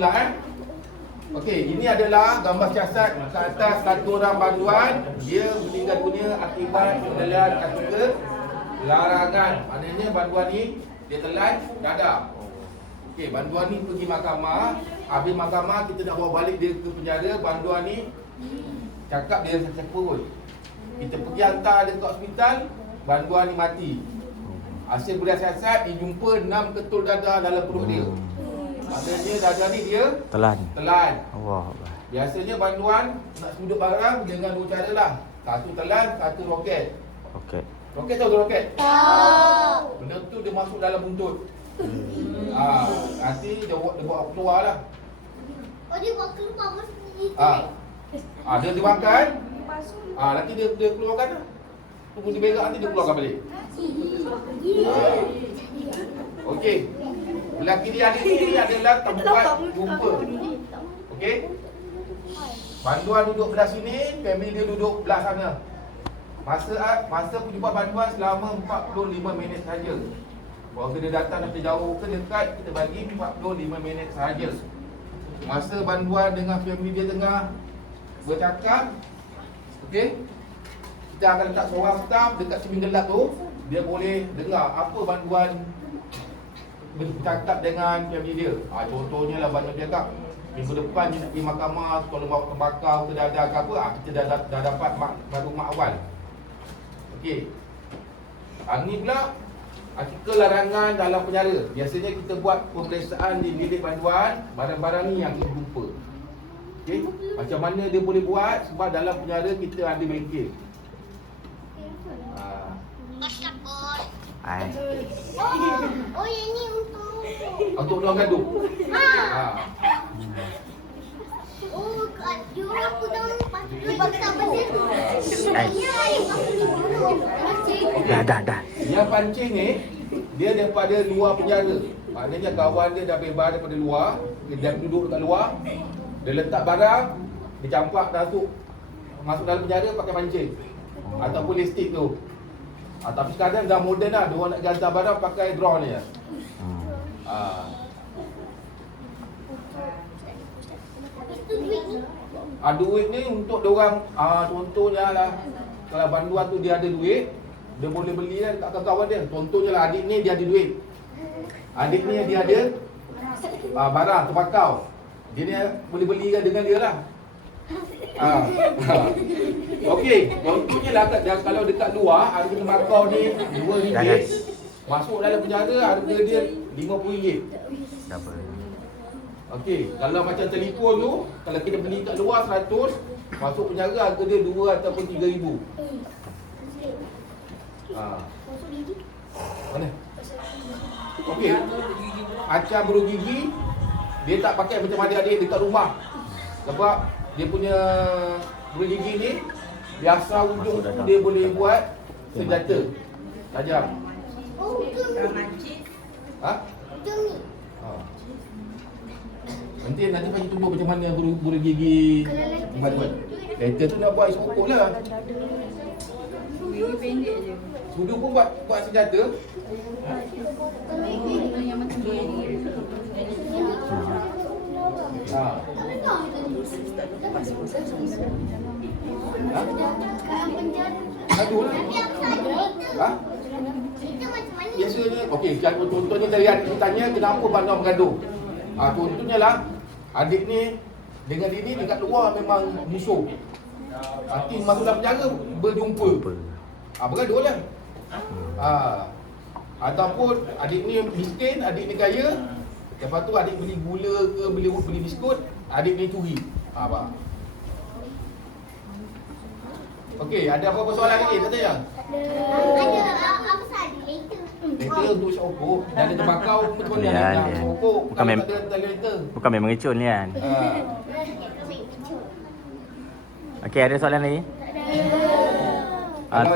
pula Okey, ini adalah gambar siasat ke atas satu orang banduan. Dia meninggal dunia akibat pentelan artikel larangan. Maknanya banduan ni dia telan dadah. Okey, banduan ni pergi mahkamah. Habis mahkamah kita nak bawa balik dia ke penjara. Banduan ni cakap dia sakit perut. Kita pergi hantar dia ke hospital, banduan ni mati. Hasil bedah siasat dijumpa 6 ketul dadah dalam perut dia. Maknanya dadah ni dia Telan. Allah. Biasanya banduan nak sudut barang dengan dua cara lah. Satu telan, satu roket. Okey. Roket tahu tu roket? Tahu. Benda tu dia masuk dalam buntut. Nanti dia bawa keluar lah. Oh, dia buat keluar masuk gigi. Dia dimakan. Nanti dia keluarkan lah. Tunggu dia berak nanti dia keluarkan balik. Okey. Belah kiri adik ni adalah tempat jumpa. Okey. Banduan duduk belah sini, family dia duduk belah sana. Masa perjumpaan banduan selama 45 minit saja. Bahawa dia datang dari jauh ke dekat, kita bagi 45 minit saja. Masa banduan dengan family dia tengah bercakap, okey, kita akan letak seorang staff dekat cermin gelap tu. Dia boleh dengar apa banduan bercakap dengan family dia. Contohnya lah banduan cakap, minggu depan dia nak pergi mahkamah, kalau bawa tembakau ke dadah ke apa, kita dah dapat maklumat awal. Okey. Ini pula artikel larangan dalam penjara. Biasanya kita buat pemeriksaan di bilik banduan, barang-barang ni yang kita jumpa. Okey. Macam mana dia boleh buat, sebab dalam penjara kita ada bengkel. Oh, yang ni untuk Untuk orang gaduh. Oh, dia aku dah lepas dia pakai apa dia? Dah. Yang pancing ni, dia daripada luar penjara. Maknanya kawan dia dah bebas daripada luar. Dia duduk dekat luar. Dia letak barang, dia campak masuk dalam penjara pakai pancing. Ataupun listik tu. Tapi sekarang dah moden lah. Diorang nak gantar barang pakai drone ni. Duit ni untuk diorang, contohnya lah, kalau banduan tu dia ada duit, dia boleh beli kan kat kawan dia. Contohnya lah, adik ni dia ada duit, adik ni dia ada barang tembakau, dia boleh belikan dengan dia lah. Okey, contohnya lah kalau dekat luar harga tembakau ni RM2, masuk dalam penjara harga dia RM50. Dapat. Okey, kalau macam telefon tu, kalau kita beli kat luar 100, masuk penjara harga dia 2 ataupun 3,000. Mana? Okey. Acam bulu gigi dia tak pakai macam adik-adik dekat rumah. Sebab dia punya bulu gigi ni biasa ujung tu dia boleh buat senjata tajam. Oh, betul. Betul ni. Nanti bagi tunjuk macam mana bulu gigi buat. Letter tu nak buat isopok lah. Gigi pendek je. Sudu pun buat senjata. Yang macam ni. Aduh lah. Biasanya, okey, contohnya dari adik tanya kenapa banduan bergaduh. Contohnya lah, adik ni dengan ini dekat luar memang musuh. Nanti masuk dalam penjara berjumpa. Bergaduh lah. Ataupun adik ni miskin, adik ni kaya. Lepas tu adik beli gula ke, beli biskut, adik ni curi. Okey, ada apa-apa soalan lagi? Tak tanya? Ada apa sahaja later. Later untuk isap okok. Dan ada tembakau macam mana nak isap okok. Bukan main mengecun ni kan. Okey, ada soalan lagi? Ada.